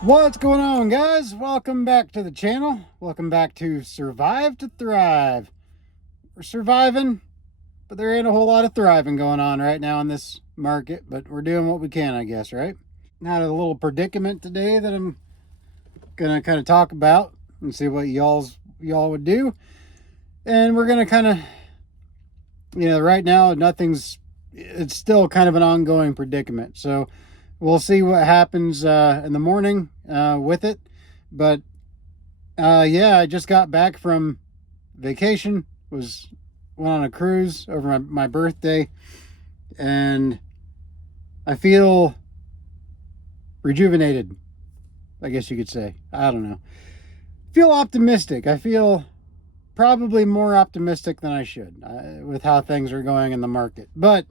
What's going on, guys? Welcome back to the channel. Welcome back to Survive to Thrive. We're surviving, but there ain't a whole lot of thriving going on right now in this market, but we're doing what we can, I guess, right? Now, a little predicament today that I'm gonna kind of talk about and see what y'all would do. And we're gonna kind of, right now it's still kind of an ongoing predicament. So we'll see what happens in the morning with it. But yeah, I just got back from vacation. Went on a cruise over my birthday, and I feel rejuvenated, I guess you could say. I don't know. Feel optimistic. I feel probably more optimistic than I should with how things are going in the market. But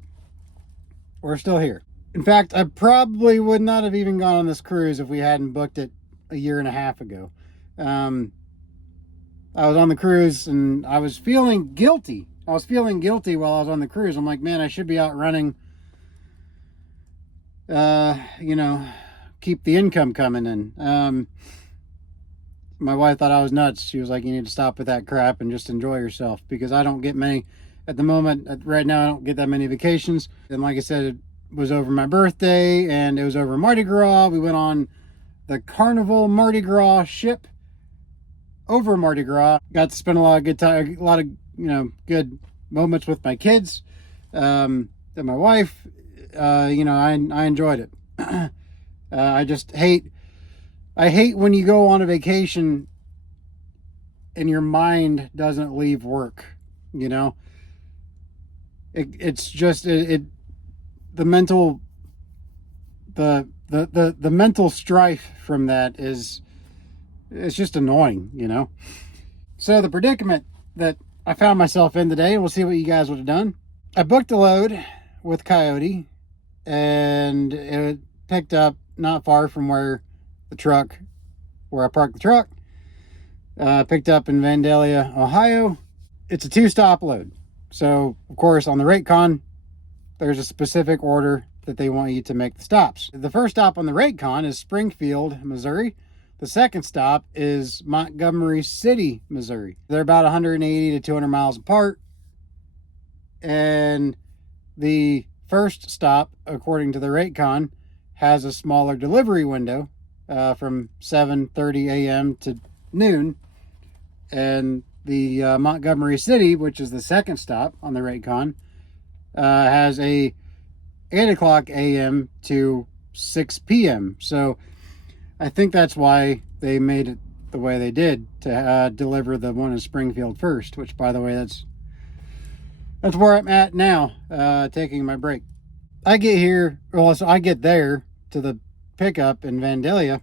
we're still here. In fact, I probably would not have even gone on this cruise if we hadn't booked it a year and a half ago. I was on the cruise and I was feeling guilty. I was feeling guilty while I was on the cruise. I'm like, man, I should be out running, keep the income coming in. My wife thought I was nuts. She was like, you need to stop with that crap and just enjoy yourself, because I don't get many at the moment. Right now, I don't get that many vacations. And like I said, it was over my birthday and it was over Mardi Gras. We went on the Carnival Mardi Gras ship over Mardi Gras. Got to spend a lot of good time, a lot of good moments with my kids and my wife. I enjoyed it. I just hate when you go on a vacation and your mind doesn't leave work. It's just the mental the mental strife from that it's just annoying. So the predicament that I found myself in today, we'll see what you guys would have done. I booked a load with Coyote, and it picked up not far from where I parked the truck. Picked up in Vandalia, Ohio. It's a 2-stop load. So, of course, on the rate con, there's a specific order that they want you to make the stops. The first stop on the rate con is Springfield, Missouri. The second stop is Montgomery City, Missouri. They're about 180 to 200 miles apart. And the first stop, according to the rate con, has a smaller delivery window from 7:30 a.m. to noon. And the Montgomery City, which is the second stop on the rate con, has a 8 o'clock a.m. to 6 p.m. So I think that's why they made it the way they did, to deliver the one in Springfield first, which, by the way, that's where I'm at now, taking my break. I get there to the pickup in Vandalia.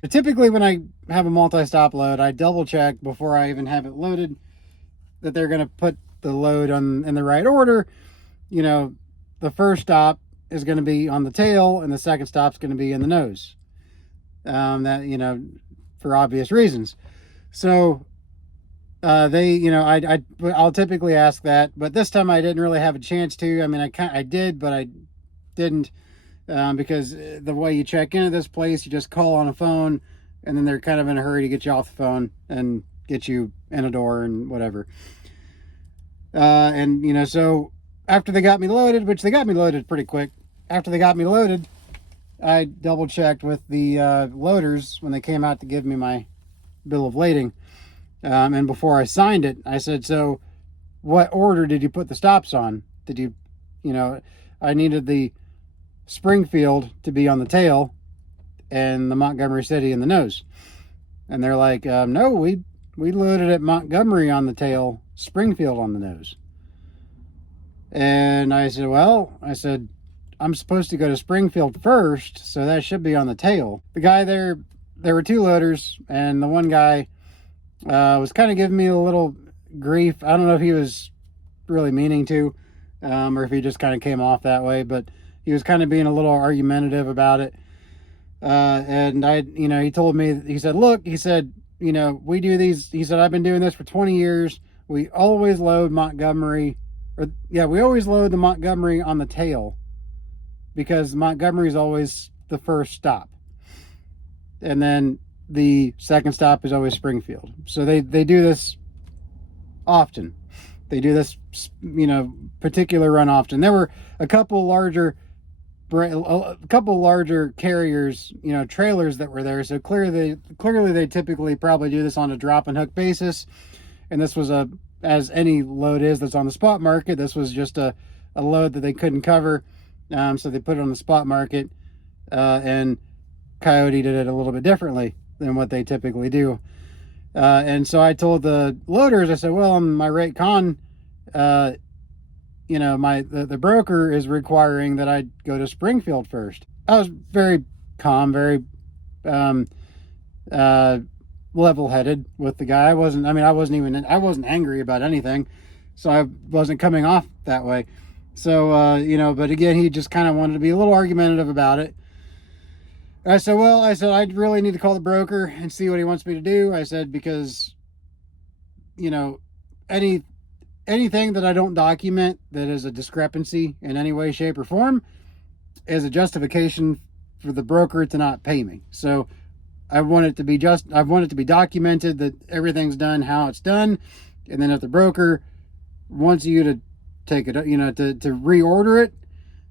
But typically when I have a multi-stop load, I double check before I even have it loaded that they're going to put the load in the right order. The first stop is going to be on the tail and the second stop is going to be in the nose. For obvious reasons. So I'll typically ask that, but this time I didn't really have a chance to. I mean, I did, but I didn't, because the way you check into this place, you just call on a phone, and then they're kind of in a hurry to get you off the phone and get you in a door and whatever. So after they got me loaded, which they got me loaded pretty quick, after they got me loaded, I double checked with the loaders when they came out to give me my bill of lading. And before I signed it, I said, so what order did you put the stops on? Did you, I needed the Springfield to be on the tail and the Montgomery City in the nose. And they're like, no, we loaded at Montgomery on the tail, Springfield on the nose. And I said, I'm supposed to go to Springfield first, so that should be on the tail. The guy there were two loaders, and the one guy was kind of giving me a little grief. I don't know if he was really meaning to, or if he just kind of came off that way, but he was kind of being a little argumentative about it. And he told me, he said, we do these. He said, I've been doing this for 20 years. We always load we always load the Montgomery on the tail, because Montgomery is always the first stop. and then the second stop is always Springfield. So they do this often. They do this, particular run often. There were a couple larger carriers, trailers that were there. So clearly they typically probably do this on a drop and hook basis. And this was as any load is that's on the spot market, this was just a load that they couldn't cover. So they put it on the spot market, and Coyote did it a little bit differently than what they typically do. And so I told the loaders, I said, well, on my rate con, the broker is requiring that I go to Springfield first. I was very calm, very level-headed with the guy. I wasn't angry about anything, so I wasn't coming off that way. So, but again, he just kind of wanted to be a little argumentative about it. I said, I really need to call the broker and see what he wants me to do. I said, because, anything that I don't document that is a discrepancy in any way, shape, or form is a justification for the broker to not pay me. So I want it to be documented that everything's done how it's done. And then if the broker wants you to take it, to reorder it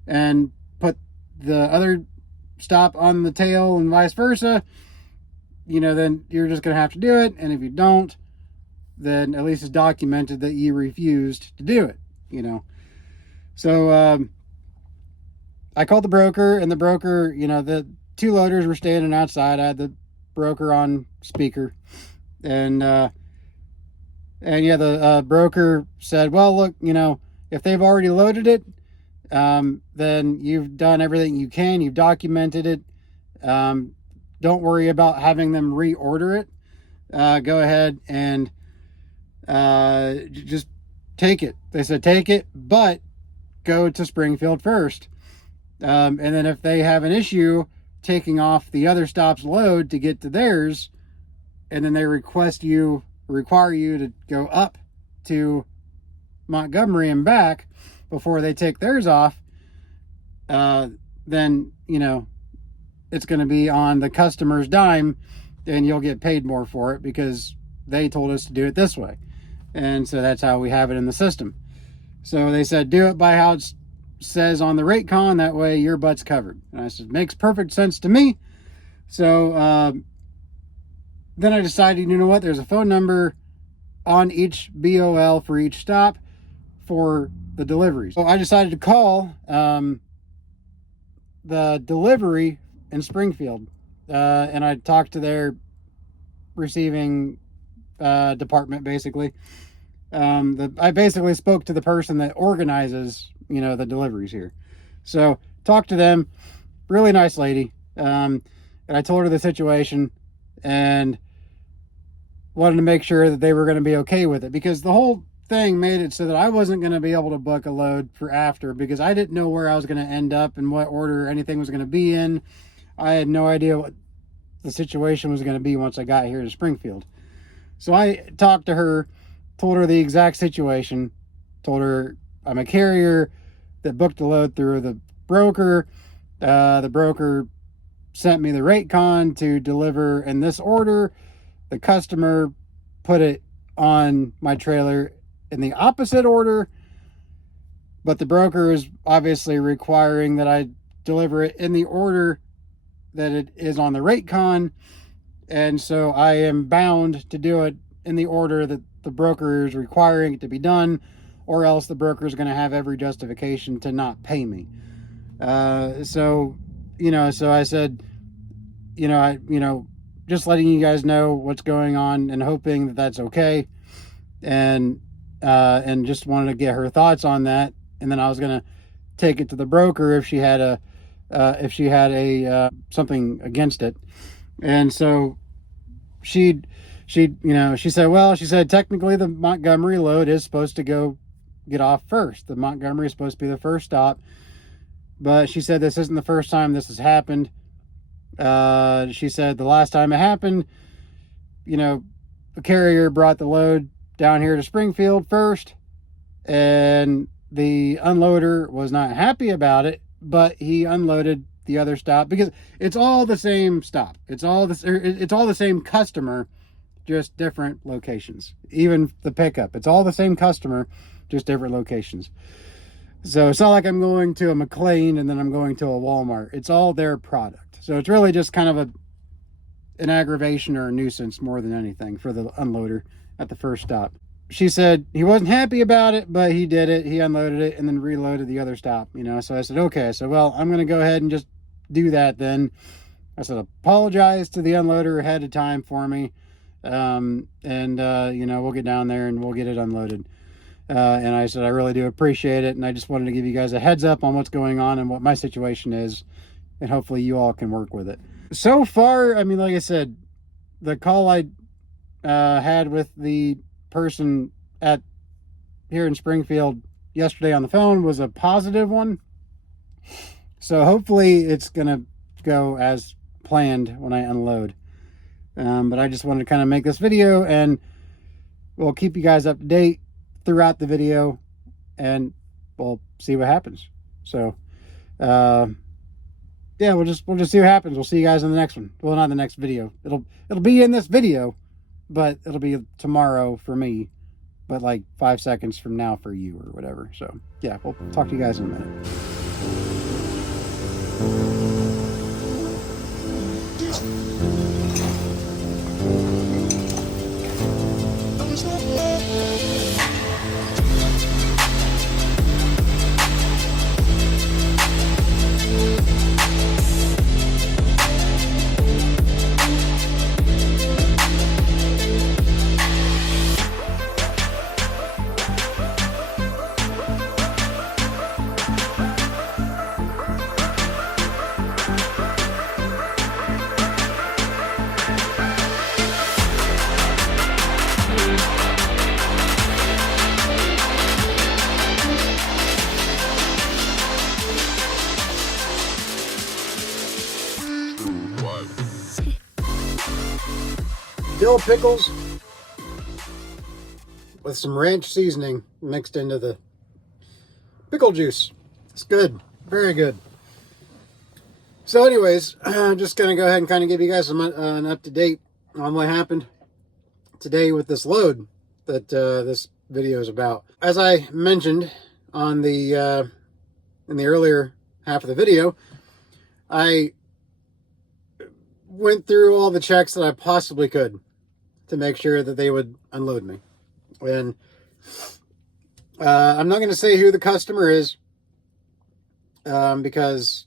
and put the other stop on the tail and vice versa, then you're just going to have to do it. And if you don't, then at least it's documented that you refused to do it, So I called the broker, and the broker, the two loaders were standing outside. I had the broker on speaker, and the broker said, well, look, if they've already loaded it, then you've done everything you can. You've documented it. Don't worry about having them reorder it. Go ahead and just take it. They said, take it, but go to Springfield first. And then if they have an issue taking off the other stop's load to get to theirs, and then they require you to go up to Montgomery and back before they take theirs off, then, it's going to be on the customer's dime, and you'll get paid more for it because they told us to do it this way. And so that's how we have it in the system. So they said, do it by how it says on the rate con, that way your butt's covered. And I said, makes perfect sense to me. So then I decided, you know what, there's a phone number on each BOL for each stop for the deliveries. So I decided to call the delivery in Springfield, and I talked to their receiving department, basically. I basically spoke to the person that organizes, the deliveries here. So talked to them, really nice lady, and I told her the situation and wanted to make sure that they were going to be okay with it, because the whole thing made it so that I wasn't going to be able to book a load for after, because I didn't know where I was going to end up and what order anything was going to be in. I had no idea what the situation was going to be once I got here to Springfield. So I talked to her, told her the exact situation, told her I'm a carrier that booked the load through the broker. The broker sent me the rate con to deliver in this order. The customer put it on my trailer in the opposite order, but the broker is obviously requiring that I deliver it in the order that it is on the rate con, and so I am bound to do it in the order that the broker is requiring it to be done, or else the broker is going to have every justification to not pay me. So I said, just letting you guys know what's going on and hoping that that's okay, and just wanted to get her thoughts on that. And then I was going to take it to the broker if she had a something against it. And so she said, technically the Montgomery load is supposed to get off first. The Montgomery is supposed to be the first stop, but she said this isn't the first time this has happened. She said the last time it happened, the carrier brought the load down here to Springfield first, and the unloader was not happy about it, but he unloaded the other stop, because it's all the same stop. It's all the same customer, just different locations. Even the pickup, it's all the same customer, just different locations. So it's not like I'm going to a McLean and then I'm going to a Walmart. It's all their product. So it's really just kind of an aggravation or a nuisance more than anything for the unloader at the first stop. She said he wasn't happy about it, but he did it. He unloaded it and then reloaded the other stop, you know. So I said, okay. So, well, I'm going to go ahead and just do that then. I said, apologize to the unloader ahead of time for me. You know, we'll get down there and we'll get it unloaded. And I said, I really do appreciate it. And I just wanted to give you guys a heads up on what's going on and what my situation is. And hopefully you all can work with it. So far, I mean, like I said, the call I had with the person here in Springfield yesterday on the phone was a positive one. So hopefully it's going to go as planned when I unload. But I just wanted to kind of make this video, and we'll keep you guys up to date throughout the video, and we'll see what happens. So, yeah, we'll just see what happens. We'll see you guys in the next one. Well, not the next video. It'll be in this video, but it'll be tomorrow for me, but like 5 seconds from now for you or whatever. So yeah, we'll talk to you guys in a minute. Dill pickles with some ranch seasoning mixed into the pickle juice. It's good. Very good. So anyways, I'm just going to go ahead and kind of give you guys an up-to-date on what happened today with this load that this video is about. As I mentioned on the in the earlier half of the video, I went through all the checks that I possibly could to make sure that they would unload me. And I'm not going to say who the customer is because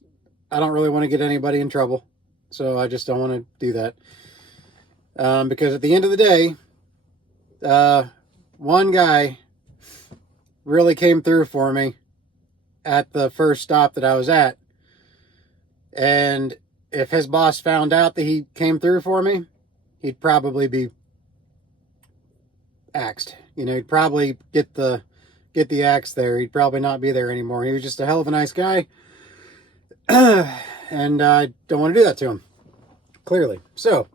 I don't really want to get anybody in trouble. So I just don't want to do that. Because at the end of the day, one guy really came through for me at the first stop that I was at. And if his boss found out that he came through for me, he'd probably be axed. You know, he'd probably get the axe there. He'd probably not be there anymore. He was just a hell of a nice guy. And I don't want to do that to him. Clearly. So,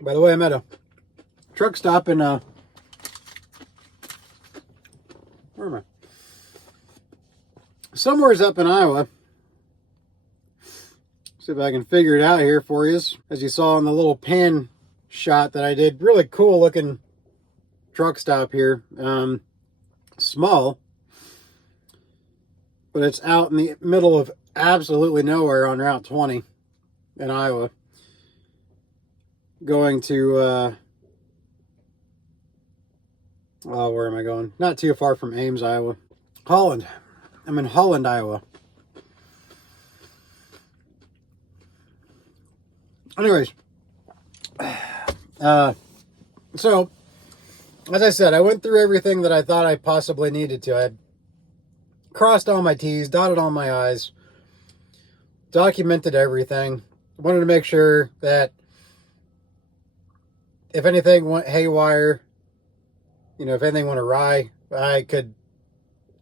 by the way, I'm at a truck stop in, where am I? Somewhere's up in Iowa. See if I can figure it out here for you. As you saw in the little pan shot that I did, really cool looking truck stop here. Small, but it's out in the middle of absolutely nowhere on Route 20 in Iowa. Going to, oh, where am I going? Not too far from Ames, Iowa. Holland. I'm in Holland, Iowa. Anyways, so, as I said, I went through everything that I thought I possibly needed to. I crossed all my T's, dotted all my I's, documented everything. Wanted to make sure that if anything went haywire, you know, if anything went awry, I could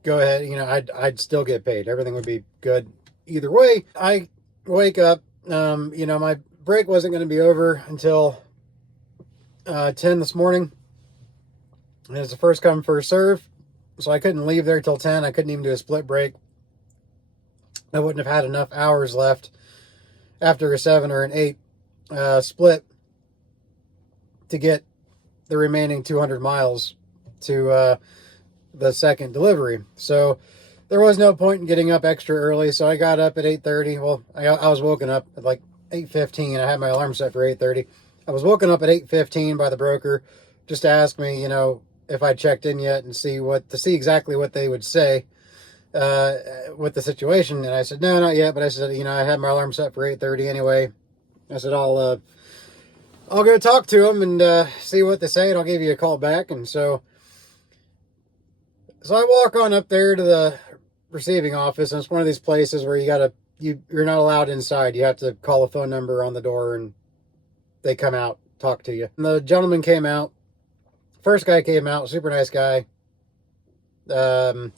go ahead, you know, I'd still get paid. Everything would be good either way. I wake up, you know, my break wasn't going to be over until 10 this morning. And it's a first come, first serve. So I couldn't leave there till 10. I couldn't even do a split break. I wouldn't have had enough hours left after a 7 or an 8 split to get the remaining 200 miles to the second delivery. So there was no point in getting up extra early. So I got up at 8:30. Well, I was woken up at like 8:15. I had my alarm set for 8:30. I was woken up at 8:15 by the broker just to ask me, if I checked in yet and see exactly what they would say with the situation. And I said, no, not yet. But I said, I had my alarm set for 8:30 anyway. I said, I'll go talk to them and see what they say, and I'll give you a call back. And so I walk on up there to the receiving office, and it's one of these places where you're not allowed inside. You have to call a phone number on the door, and they come out, talk to you. And the gentleman came out. First guy came out, super nice guy. And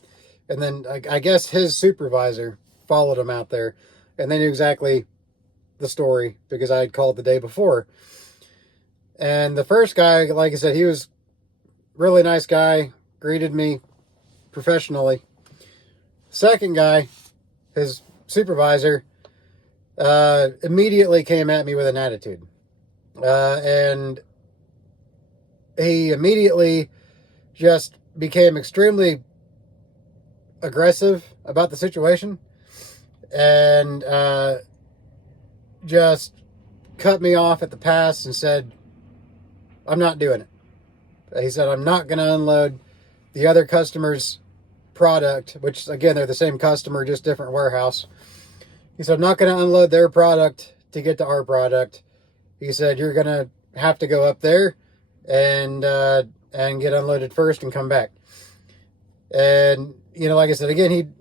then I guess his supervisor followed him out there, and they knew exactly the story because I had called the day before. And the first guy, like I said, he was a really nice guy, greeted me professionally. Second guy, his supervisor, immediately came at me with an attitude. And he immediately just became extremely aggressive about the situation and just cut me off at the pass and said, I'm not doing it. He said, I'm not going to unload the other customer's product, which again, they're the same customer, just different warehouse. He said, I'm not going to unload their product to get to our product. He said, you're going to have to go up there and get unloaded first and come back. And, like I said, again,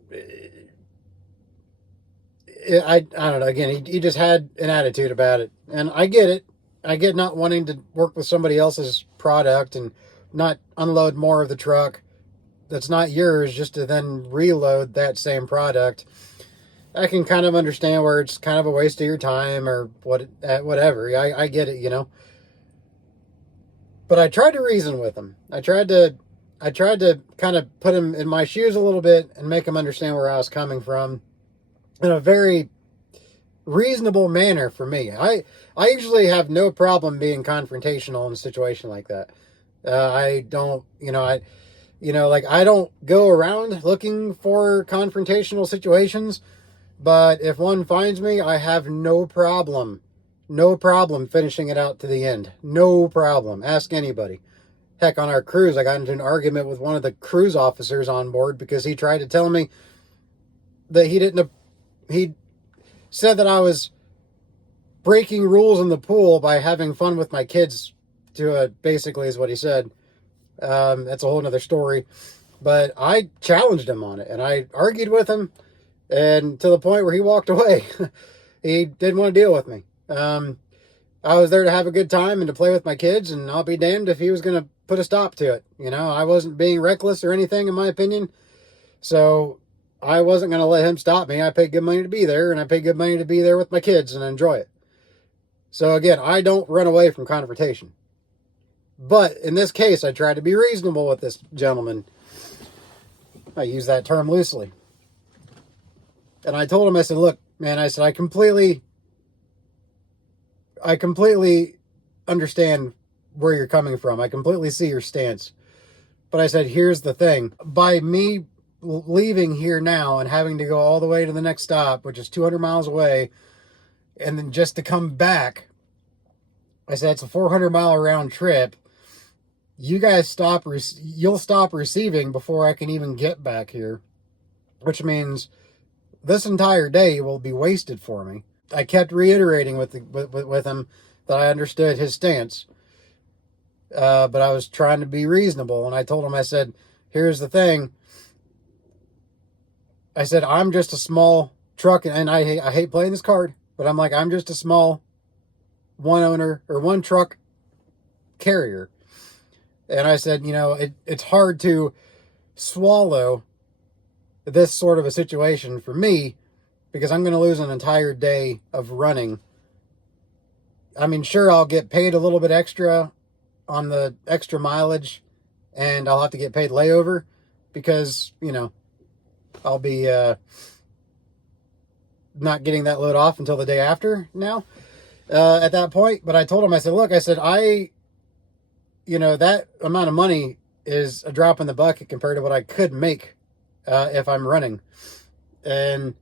I don't know, again, he just had an attitude about it. And I get it. I get not wanting to work with somebody else's product and not unload more of the truck that's not yours just to then reload that same product. I can kind of understand where it's kind of a waste of your time or whatever. I get it, But I tried to reason with him. I tried to kind of put him in my shoes a little bit and make him understand where I was coming from in a very reasonable manner for me. I usually have no problem being confrontational in a situation like that. I don't, I don't go around looking for confrontational situations, but if one finds me, I have no problem finishing it out to the end. No problem. Ask anybody. Heck, on our cruise, I got into an argument with one of the cruise officers on board because he tried to tell me that he said that I was breaking rules in the pool by having fun with my kids, basically is what he said. That's a whole nother story. But I challenged him on it, and I argued with him, and to the point where he walked away. He didn't want to deal with me. I was there to have a good time and to play with my kids, and I'll be damned if he was going to put a stop to it. I wasn't being reckless or anything, in my opinion. So I wasn't going to let him stop me. I paid good money to be there, and I paid good money to be there with my kids and enjoy it. So again, I don't run away from confrontation. But in this case, I tried to be reasonable with this gentleman. I use that term loosely. And I told him, I said, look, man, I said, I completely understand where you're coming from. I completely see your stance. But I said, here's the thing. By me leaving here now and having to go all the way to the next stop, which is 200 miles away, and then just to come back, I said, it's a 400-mile round trip. You guys you'll stop receiving before I can even get back here, which means this entire day will be wasted for me. I kept reiterating with him that I understood his stance, but I was trying to be reasonable. And I told him, I said, here's the thing. I said, I'm just a small truck, and I hate playing this card, but I'm just a small one truck carrier. And I said, it's hard to swallow this sort of a situation for me because I'm going to lose an entire day of running. I mean, sure, I'll get paid a little bit extra on the extra mileage, and I'll have to get paid layover, because, you know, I'll be not getting that load off until the day after now at that point. But I told him, I said, look, I said, you know, that amount of money is a drop in the bucket compared to what I could make if I'm running. And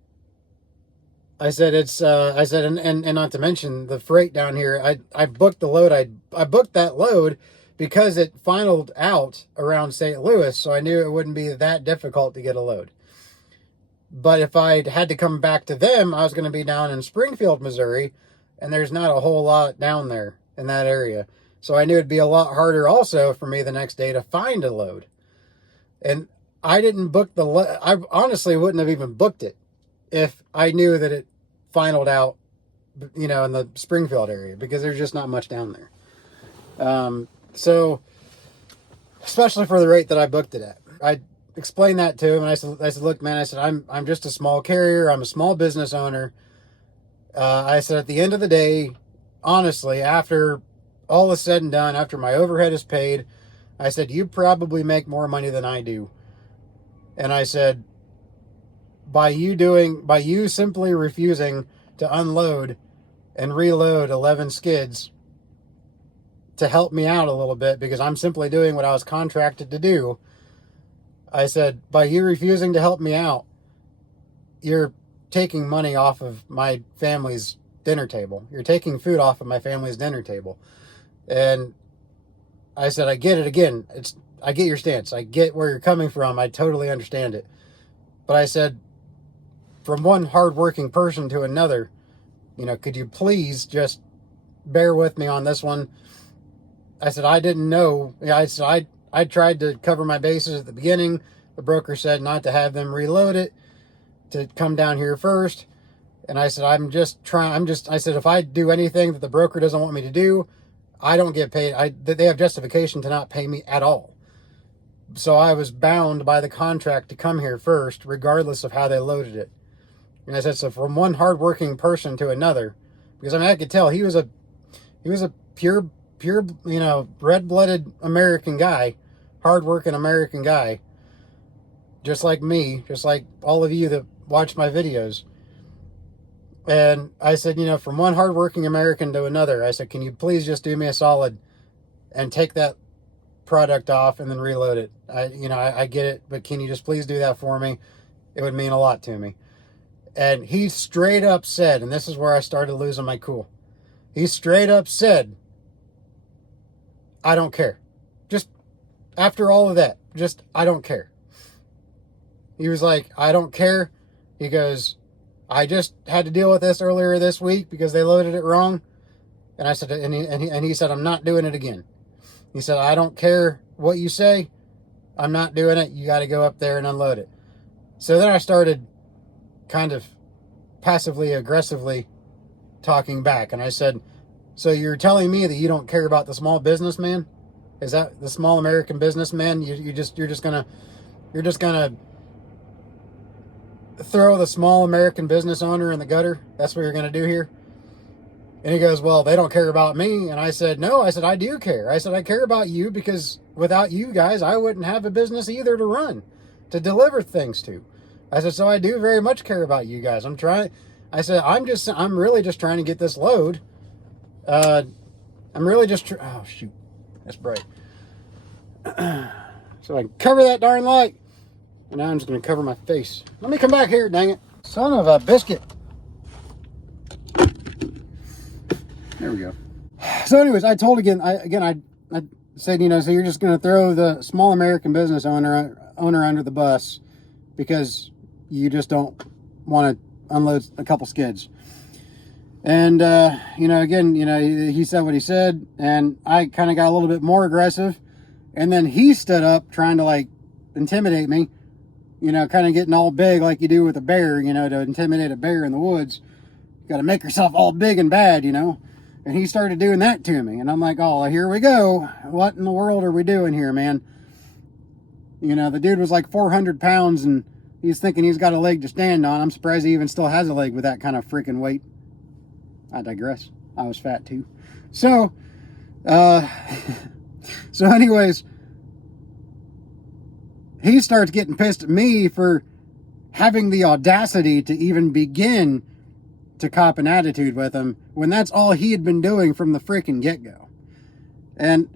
I said, I said, and not to mention the freight down here, I booked the load. I booked that load because it finaled out around St. Louis. So I knew it wouldn't be that difficult to get a load. But if I had to come back to them, I was going to be down in Springfield, Missouri, and there's not a whole lot down there in that area. So I knew it'd be a lot harder also for me the next day to find a load. And I didn't book I honestly wouldn't have even booked it if I knew that it finaled out, you know, in the Springfield area, because there's just not much down there. So, especially for the rate that I booked it at. I explained that to him, and I said, look, man, I said, I'm just a small carrier. I'm a small business owner. I said, at the end of the day, honestly, after all is said and done, after my overhead is paid, I said, you probably make more money than I do. And I said, by you simply refusing to unload and reload 11 skids to help me out a little bit, because I'm simply doing what I was contracted to do. I said, by you refusing to help me out, you're taking money off of my family's dinner table. You're taking food off of my family's dinner table. And I said, I get it. Again, I get your stance. I get where you're coming from. I totally understand it. But I said, from one hardworking person to another, you know, could you please just bear with me on this one? I said, I didn't know. I said, I tried to cover my bases at the beginning. The broker said not to have them reload it, to come down here first. And I said, I said, if I do anything that the broker doesn't want me to do, I don't get paid. They have justification to not pay me at all. So I was bound by the contract to come here first, regardless of how they loaded it. And I said, so from one hardworking person to another, because I mean, I could tell he was a pure, you know, red-blooded American guy, hardworking American guy, just like me, just like all of you that watch my videos. And I said, you know, from one hardworking American to another, I said, can you please just do me a solid and take that product off and then reload it? I get it, but can you just please do that for me? It would mean a lot to me. And he straight up said, and this is where I started losing my cool. He straight up said, I don't care. Just after all of that, I don't care. He was like, I don't care. He goes, I just had to deal with this earlier this week because they loaded it wrong. And I said, and he said, I'm not doing it again. He said, I don't care what you say. I'm not doing it. You got to go up there and unload it. So then I started kind of passively aggressively talking back. And I said, so you're telling me that you don't care about the small businessman? Is that the small American businessman? You're just gonna throw the small American business owner in the gutter? That's what you're gonna do here? And he goes, well, they don't care about me. And I said, no, I said, I do care. I said, I care about you because without you guys, I wouldn't have a business either to run, to deliver things to. I said, so I do very much care about you guys. I'm really just trying to get this load. I'm really just, oh shoot, that's bright. So I can cover that darn light. And now I'm just going to cover my face. Let me come back here, dang it. Son of a biscuit. There we go. So anyways, I told I said, you know, so you're just going to throw the small American business owner under the bus because you just don't want to unload a couple skids. And, you know, again, you know, he said what he said, and I kind of got a little bit more aggressive. And then he stood up trying to, like, intimidate me, you know, kind of getting all big like you do with a bear, you know, to intimidate a bear in the woods. You got to make yourself all big and bad, you know. And he started doing that to me. And I'm like, oh, here we go. What in the world are we doing here, man? You know, the dude was like 400 pounds, and he's thinking he's got a leg to stand on. I'm surprised he even still has a leg with that kind of freaking weight. I digress. I was fat too. So, so anyways, he starts getting pissed at me for having the audacity to even begin to cop an attitude with him when that's all he had been doing from the freaking get-go. And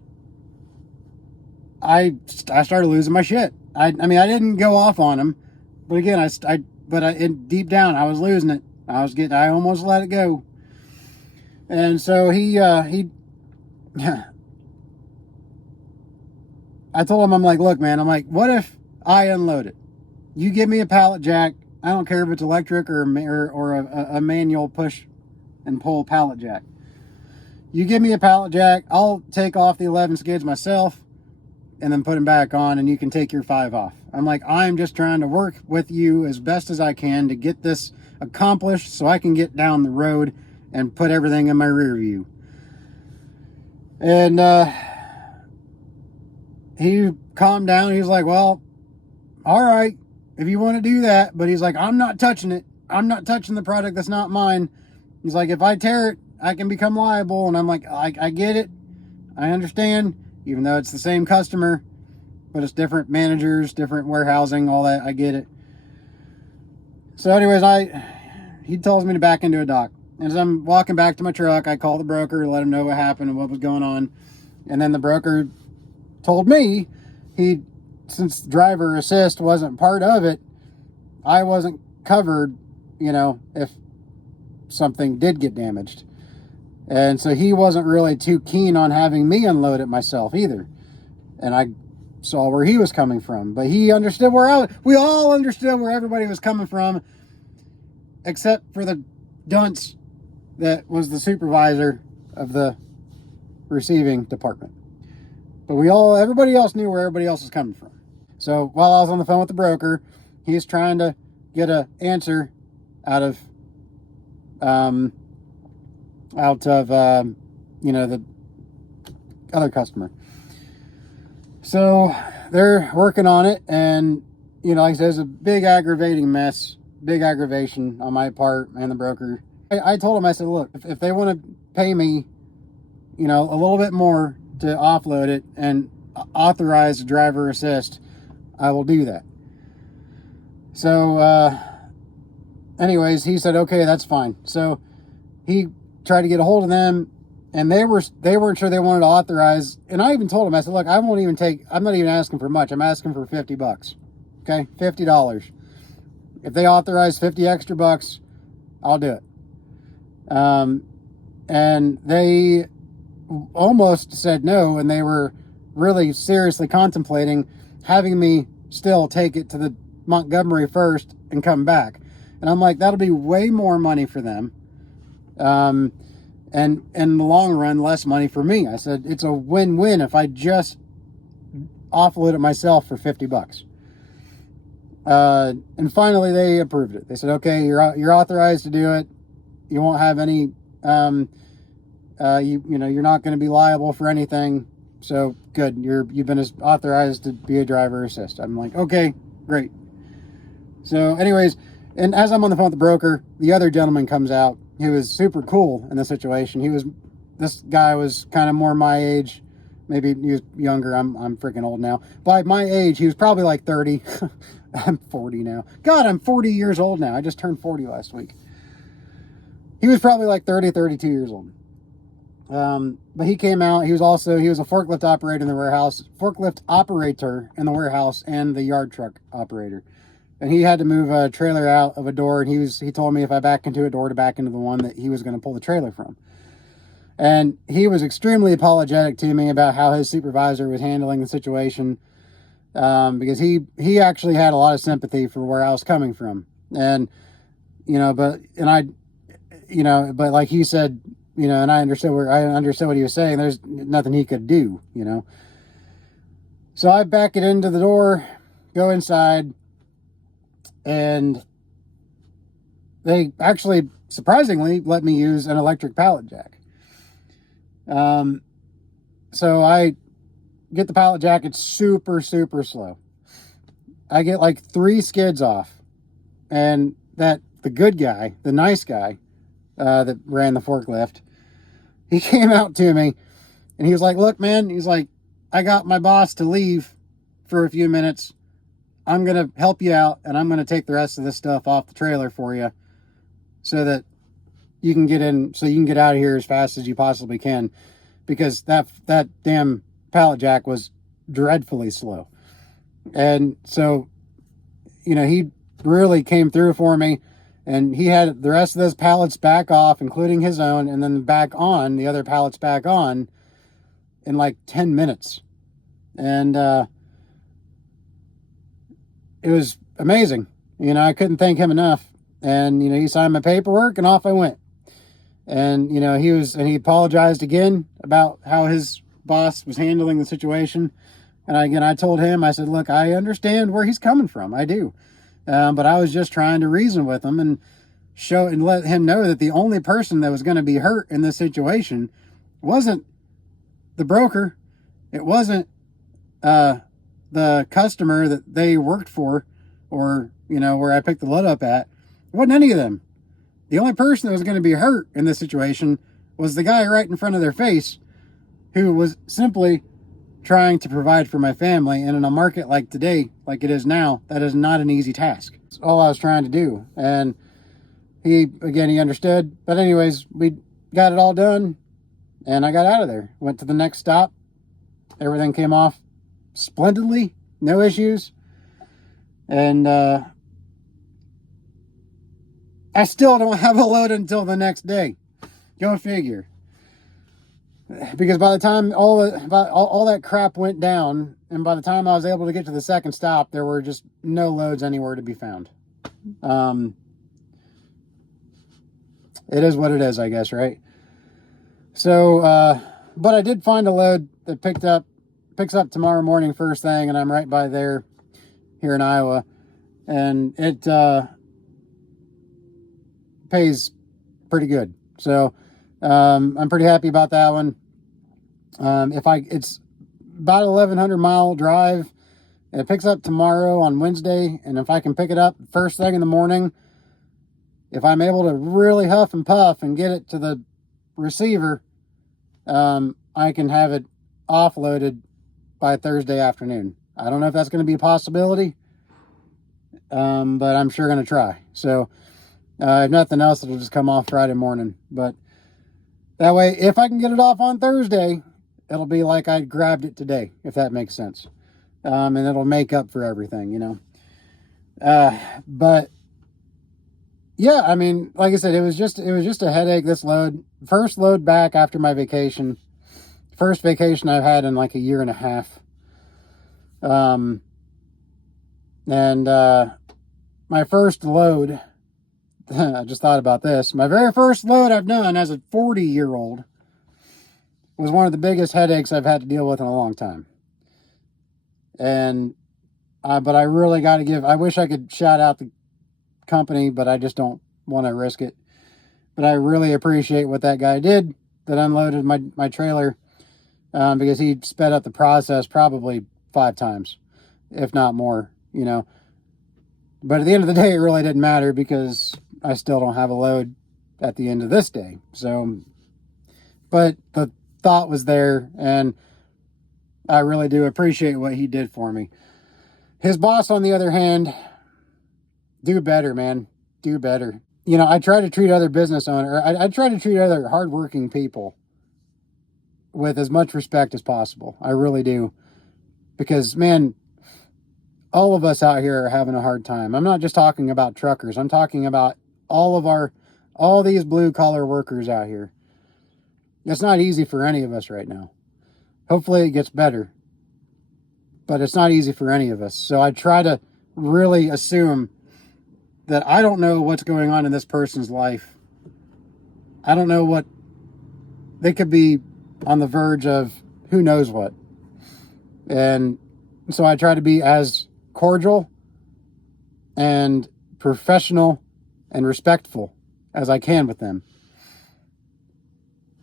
I started losing my shit. I mean, I didn't go off on him, but again, deep down, I was losing it. I almost let it go. And so I told him, I'm like, look, man, I'm like, what if I unload it? You give me a pallet jack. I don't care if it's electric or a manual push and pull pallet jack. You give me a pallet jack, I'll take off the 11 skids myself and then put them back on, and you can take your 5 off. I'm like, I'm just trying to work with you as best as I can to get this accomplished so I can get down the road and put everything in my rear view. And he calmed down. He was like, well, all right, if you want to do that. But he's like, I'm not touching it. I'm not touching the product that's not mine. He's like, if I tear it, I can become liable. And I'm like, I get it. I understand, even though it's the same customer, but it's different managers, different warehousing, all that. I get it. So anyways, he tells me to back into a dock. And as I'm walking back to my truck, I call the broker, let him know what happened and what was going on. And then the broker told me since driver assist wasn't part of it, I wasn't covered, if something did get damaged. And so he wasn't really too keen on having me unload it myself either. And I saw where he was coming from, but he understood we all understood where everybody was coming from, except for the dunce that was the supervisor of the receiving department. But everybody else knew where everybody else was coming from. So while I was on the phone with the broker, he's trying to get an answer out of the other customer. So they're working on it, and like I said, it's a big aggravation on my part and the broker. I told him, I said, look, if they want to pay me, a little bit more to offload it and authorize driver assist, I will do that. So anyways, he said, okay, that's fine. So he tried to get a hold of them, and they weren't sure they wanted to authorize. And I even told him, I said, look, I'm not even asking for much. I'm asking for $50. Okay, $50. If they authorize 50 extra bucks, I'll do it. And they almost said no, and they were really seriously contemplating having me still take it to the Montgomery first and come back. And I'm like, that'll be way more money for them. And in the long run, less money for me. I said, it's a win-win if I just offload it myself for $50. And finally they approved it. They said, okay, you're authorized to do it. You won't have any, you're not going to be liable for anything. So good. You've been authorized to be a driver assist. I'm like, okay, great. So anyways, and as I'm on the phone with the broker, the other gentleman comes out. He was super cool in the situation. This guy was kind of more my age. Maybe he was younger. I'm freaking old now. By my age, he was probably like 30. I'm 40 now. God, I'm 40 years old now. I just turned 40 last week. He was probably like 30, 32 years old. But he came out. He was a forklift operator in the warehouse, and the yard truck operator. And he had to move a trailer out of a door, and he told me if I back into a door to back into the one that he was going to pull the trailer from. And he was extremely apologetic to me about how his supervisor was handling the situation, because he actually had a lot of sympathy for where I was coming from. And, but like he said, and I understood what he was saying. There's nothing he could do, So I back it into the door, go inside, and they actually surprisingly let me use an electric pallet jack. So I get the pallet jack. It's super, super slow. I get like 3 skids off, and the good guy, the nice guy, that ran the forklift, he came out to me and he was like, look, man, he's like, I got my boss to leave for a few minutes. I'm going to help you out, and I'm going to take the rest of this stuff off the trailer for you so that you can get in, so you can get out of here as fast as you possibly can, because that damn pallet jack was dreadfully slow. And so, you know, he really came through for me, and he had the rest of those pallets back off, including his own, and then back on, the other pallets back on, in like 10 minutes. And it was amazing. You know, I couldn't thank him enough. And, you know, he signed my paperwork, and off I went. And, you know, he apologized again about how his boss was handling the situation. And I told him, I said, look, I understand where he's coming from. I do. But I was just trying to reason with him and show and let him know that the only person that was going to be hurt in this situation wasn't the broker. It wasn't the customer that they worked for, or, you know, where I picked the load up at. It wasn't any of them. The only person that was going to be hurt in this situation was the guy right in front of their face, who was simply trying to provide for my family. And in a market like today, like it is now, that is not an easy task. It's all I was trying to do. And he understood. But anyways, we got it all done, and I got out of there. Went to the next stop. Everything came off splendidly. No issues. And I still don't have a load until the next day. Go figure. Because by the time all that crap went down, and by the time I was able to get to the second stop, there were just no loads anywhere to be found. It is what it is, I guess, right? So, but I did find a load that picks up tomorrow morning first thing, and I'm right by there here in Iowa, and it pays pretty good. So I'm pretty happy about that one. It's about 1,100 mile drive. It picks up tomorrow on Wednesday, and if I can pick it up first thing in the morning, if I'm able to really huff and puff and get it to the receiver, I can have it offloaded by Thursday afternoon. I don't know if that's going to be a possibility, but I'm sure going to try. So if nothing else, it'll just come off Friday morning. But that way, if I can get it off on Thursday, it'll be like I grabbed it today, if that makes sense. And it'll make up for everything, you know. But yeah, I mean, like I said, it was just a headache, this load. First load back after my vacation. First vacation I've had in like a year and a half. My first load, I just thought about this. My very first load I've done as a 40-year-old was one of the biggest headaches I've had to deal with in a long time. But I really got to I wish I could shout out the company, but I just don't want to risk it. But I really appreciate what that guy did that unloaded my trailer, because he sped up the process probably 5 times, if not more, you know. But at the end of the day, it really didn't matter, because I still don't have a load at the end of this day. So, but the thought was there, and I really do appreciate what he did for me. His boss, on the other hand, do better, man. Do better. You know, I try to treat other business owners, I try to treat other hardworking people with as much respect as possible. I really do. Because, man, all of us out here are having a hard time. I'm not just talking about truckers. I'm talking about all these blue collar workers out here. It's not easy for any of us right now. Hopefully it gets better. But it's not easy for any of us. So I try to really assume that I don't know what's going on in this person's life. I don't know what they could be on the verge of, who knows what. And so I try to be as cordial and professional and respectful as I can with them.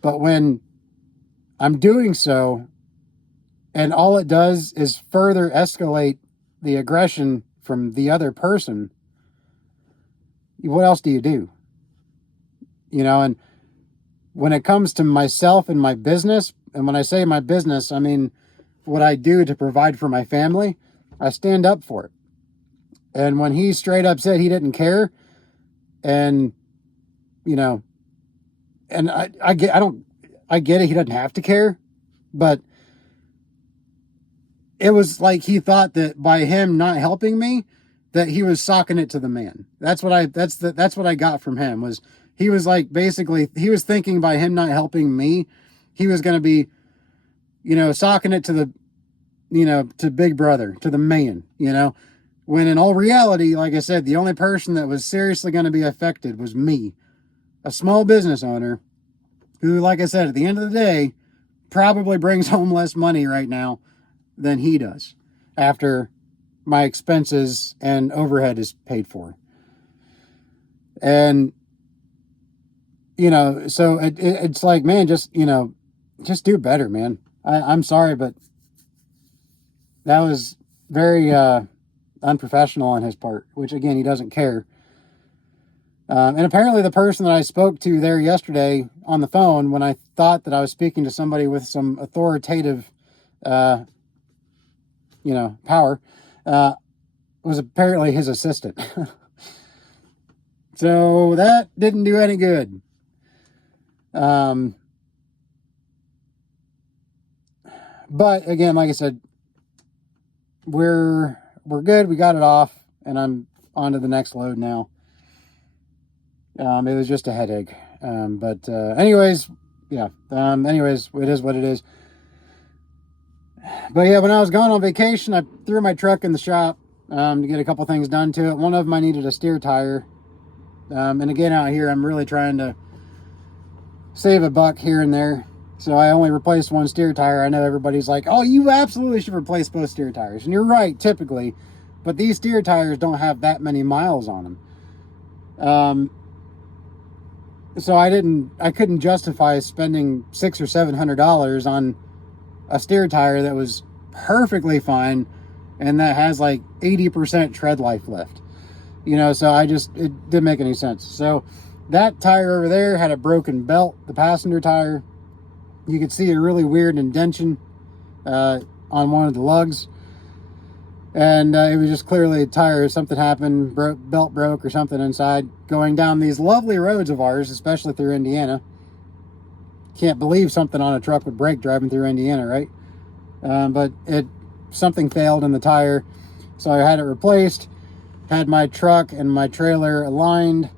But when I'm doing so, and all it does is further escalate the aggression from the other person, what else do you do? You know, and when it comes to myself and my business, and when I say my business, I mean what I do to provide for my family, I stand up for it. And when he straight up said he didn't care, and, you know, and I get it, he doesn't have to care, but it was like he thought that by him not helping me, that he was socking it to the man. That's what I got from him. Was he was like, basically, he was thinking by him not helping me, he was going to be, you know, socking it to the, you know, to Big Brother, to the man, you know, when in all reality, like I said, the only person that was seriously going to be affected was me, a small business owner who, like I said, at the end of the day, probably brings home less money right now than he does after my expenses and overhead is paid for. And, you know, so it's like, man, just, you know, just do better, man. I'm sorry, but that was very unprofessional on his part, which, again, he doesn't care. And apparently the person that I spoke to there yesterday on the phone, when I thought that I was speaking to somebody with some authoritative, you know, power, was apparently his assistant. So that didn't do any good. But again, like I said, we're good. We got it off, and I'm on to the next load now. It was just a headache. But anyways, yeah. Anyways, it is what it is. But yeah, when I was going on vacation, I threw my truck in the shop to get a couple things done to it. One of them, I needed a steer tire. And again, out here, I'm really trying to save a buck here and there. So I only replaced one steer tire. I know everybody's like, oh, you absolutely should replace both steer tires. And you're right, typically. But these steer tires don't have that many miles on them. So I couldn't justify spending $600 or $700 on a steer tire that was perfectly fine and that has like 80% tread life left. You know, so it didn't make any sense. So that tire over there had a broken belt, the passenger tire. You could see a really weird indentation on one of the lugs. And it was just clearly a tire. Something happened, belt broke or something inside. Going down these lovely roads of ours, especially through Indiana. Can't believe something on a truck would break driving through Indiana, right? But something failed in the tire. So I had it replaced. Had my truck and my trailer aligned.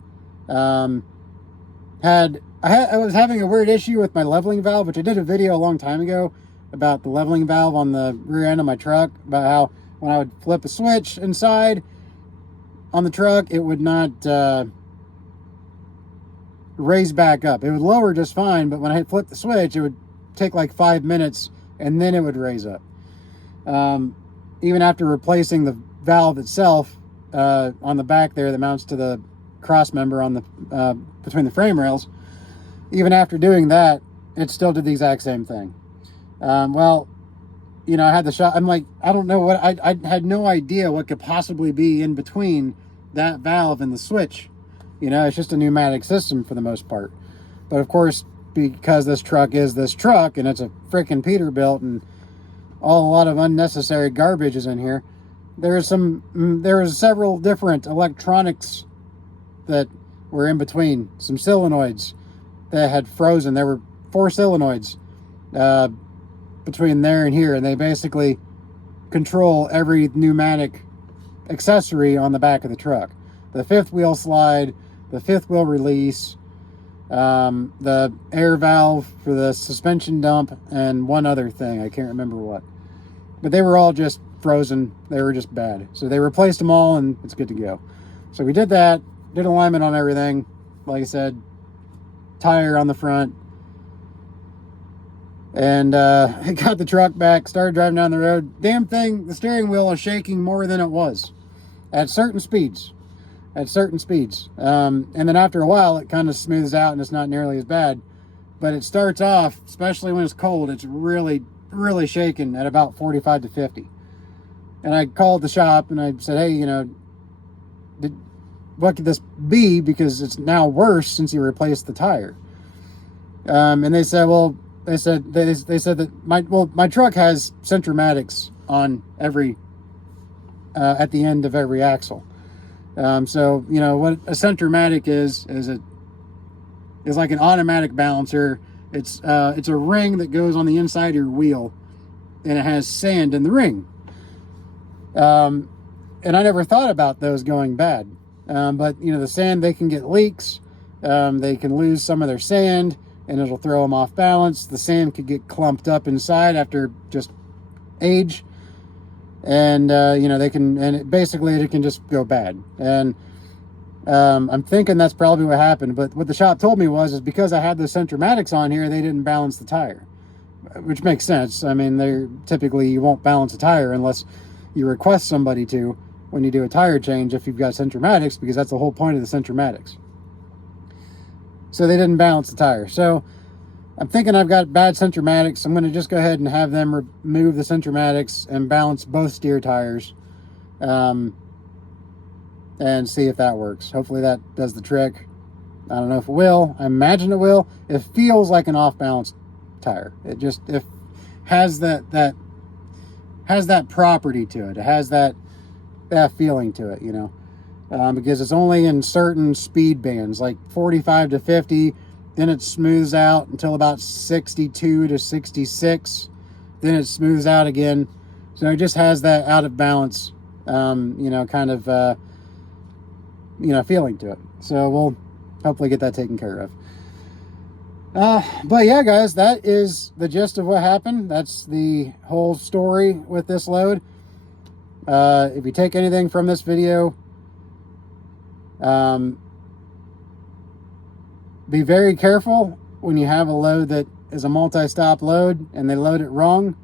I was having a weird issue with my leveling valve, which I did a video a long time ago about the leveling valve on the rear end of my truck, about how when I would flip a switch inside on the truck, it would not raise back up. It would lower just fine, but when I flipped the switch, it would take like 5 minutes and then it would raise up. Even after replacing the valve itself on the back there that mounts to the cross member on the between the frame rails, even after doing that, it still did the exact same thing. Well, you know, I had the shot. I'm like, I don't know what, I had no idea what could possibly be in between that valve and the switch. You know, it's just a pneumatic system for the most part. But of course, because this truck is this truck and it's a freaking Peterbilt and a lot of unnecessary garbage is in here, there was several different electronics that were in between. Some solenoids that had frozen. There were 4 solenoids between there and here, and they basically control every pneumatic accessory on the back of the truck. The 5th wheel slide, the 5th wheel release, the air valve for the suspension dump, and one other thing. I can't remember what. But they were all just frozen. They were just bad. So they replaced them all, and it's good to go. So we did that. Did alignment on everything. Like I said, tire on the front. And I got the truck back, started driving down the road. Damn thing, the steering wheel is shaking more than it was at certain speeds. And then after a while, it kind of smooths out and it's not nearly as bad. But it starts off, especially when it's cold, it's really, really shaking at about 45 to 50. And I called the shop and I said, hey, you know, what could this be? Because it's now worse since you replaced the tire. And they said, well, they said that my truck has Centromatics on every at the end of every axle. So, you know, what a centromatic is like an automatic balancer. It's a ring that goes on the inside of your wheel, and it has sand in the ring. And I never thought about those going bad. But, you know, the sand, they can get leaks. They can lose some of their sand, and it'll throw them off balance. The sand could get clumped up inside after just age. And, you know, basically it can just go bad. And I'm thinking that's probably what happened. But what the shop told me is because I had the centromatics on here, they didn't balance the tire, which makes sense. I mean, typically you won't balance a tire unless you request somebody to when you do a tire change if you've got centromatics, because that's the whole point of the centromatics. So they didn't balance the tire. So I'm thinking I've got bad centromatics. I'm going to just go ahead and have them remove the centromatics and balance both steer tires, and see if that works. Hopefully that does the trick. I don't know if it will. I imagine it will. It feels like an off-balance tire. It has that property to it. It has that feeling to it, you know, because it's only in certain speed bands, like 45 to 50. Then it smooths out until about 62 to 66. Then it smooths out again. So it just has that out of balance, you know, kind of, you know, feeling to it. So we'll hopefully get that taken care of. But yeah, guys, that is the gist of what happened. That's the whole story with this load. If you take anything from this video, be very careful when you have a load that is a multi-stop load and they load it wrong.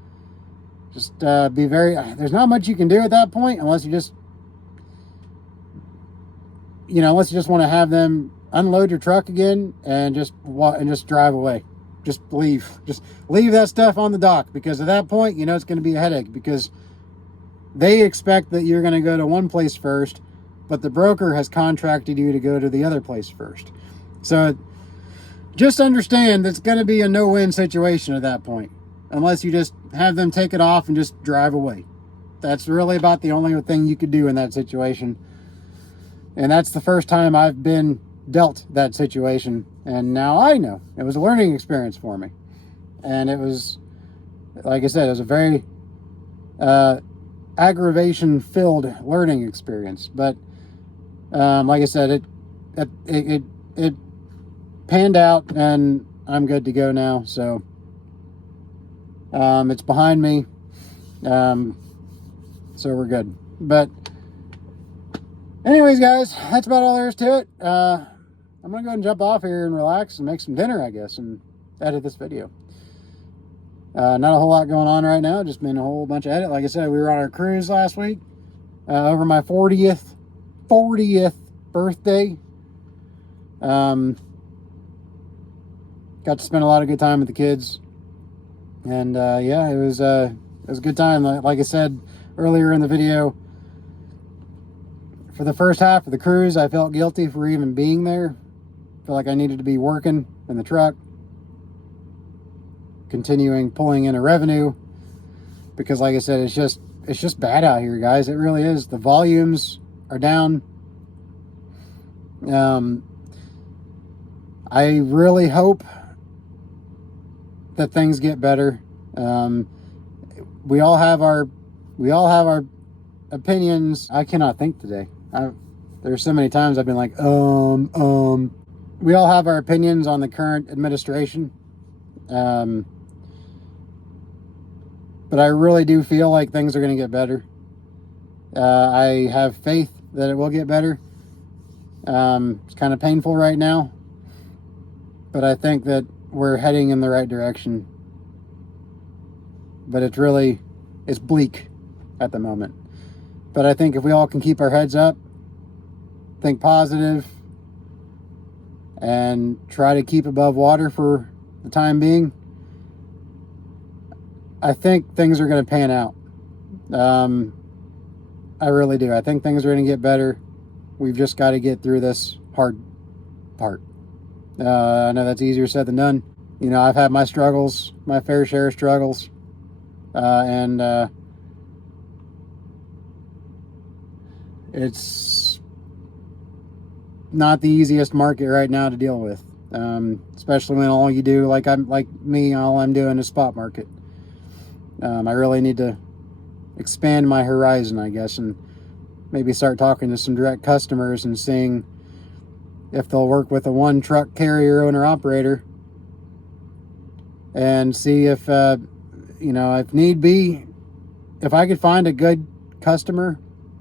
Just there's not much you can do at that point unless you just, you know, unless you just want to have them unload your truck again and just drive away. Just leave that stuff on the dock, because at that point, you know, it's going to be a headache, because they expect that you're going to go to one place first, but the broker has contracted you to go to the other place first. So just understand that's going to be a no-win situation at that point, unless you just have them take it off and just drive away. That's really about the only thing you could do in that situation. And that's the first time I've been dealt that situation. And now I know. It was a learning experience for me. And it was, like I said, it was a very aggravation-filled learning experience. But like I said, it panned out, and I'm good to go now. So it's behind me. So we're good. But anyways, guys, that's about all there is to it. I'm going to go ahead and jump off here and relax and make some dinner, I guess, and edit this video. Not a whole lot going on right now, just been a whole bunch of edit. Like I said, we were on our cruise last week over my 40th birthday. Got to spend a lot of good time with the kids. And yeah, it was a good time. Like I said earlier in the video, for the first half of the cruise, I felt guilty for even being there. Felt like I needed to be working in the truck, continuing pulling in a revenue, because like I said, it's just bad out here, guys. It really is. The volumes are down. I really hope that things get better. We all have our opinions. I cannot think today. There's so many times I've been like, we all have our opinions on the current administration. But I really do feel like things are going to get better. I have faith that it will get better. It's kind of painful right now, but I think that we're heading in the right direction. But it's bleak at the moment. But I think if we all can keep our heads up, think positive, and try to keep above water for the time being, I think things are going to pan out. I really do. I think things are going to get better. We've just got to get through this hard part. I know that's easier said than done. You know, I've had my struggles, my fair share of struggles. And it's not the easiest market right now to deal with, especially when all you do, like me, all I'm doing is spot market. I really need to expand my horizon, I guess, and maybe start talking to some direct customers and seeing if they'll work with a one truck carrier owner operator, and see if you know, if need be, if I could find a good customer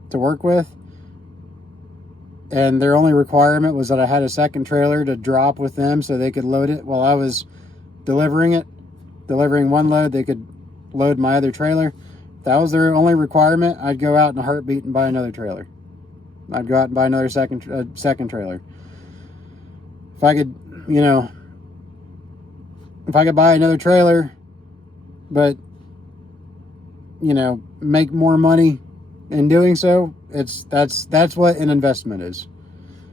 to work with and their only requirement was that I had a second trailer to drop with them so they could load it while I was delivering one load, they could load my other trailer. If that was their only requirement, I'd go out in a heartbeat and buy another trailer. I'd go out and buy another second trailer. If I could, you know, if I could buy another trailer, but, you know, make more money in doing so, that's what an investment is.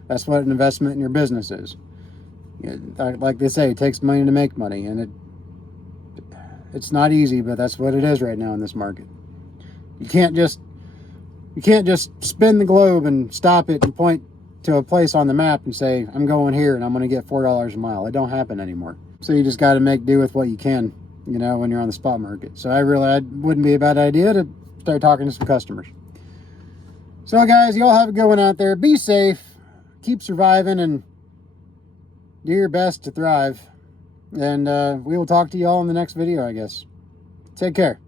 That's what an investment in your business is. Like they say, it takes money to make money, and it's not easy, but that's what it is right now in this market. You can't just spin the globe and stop it and point to a place on the map and say, I'm going here and I'm going to get $4 a mile. It don't happen anymore. So you just got to make do with what you can, you know, when you're on the spot market. So I wouldn't be a bad idea to start talking to some customers. So guys, y'all have a good one out there. Be safe, keep surviving, and do your best to thrive. And we will talk to y'all in the next video, I guess. Take care.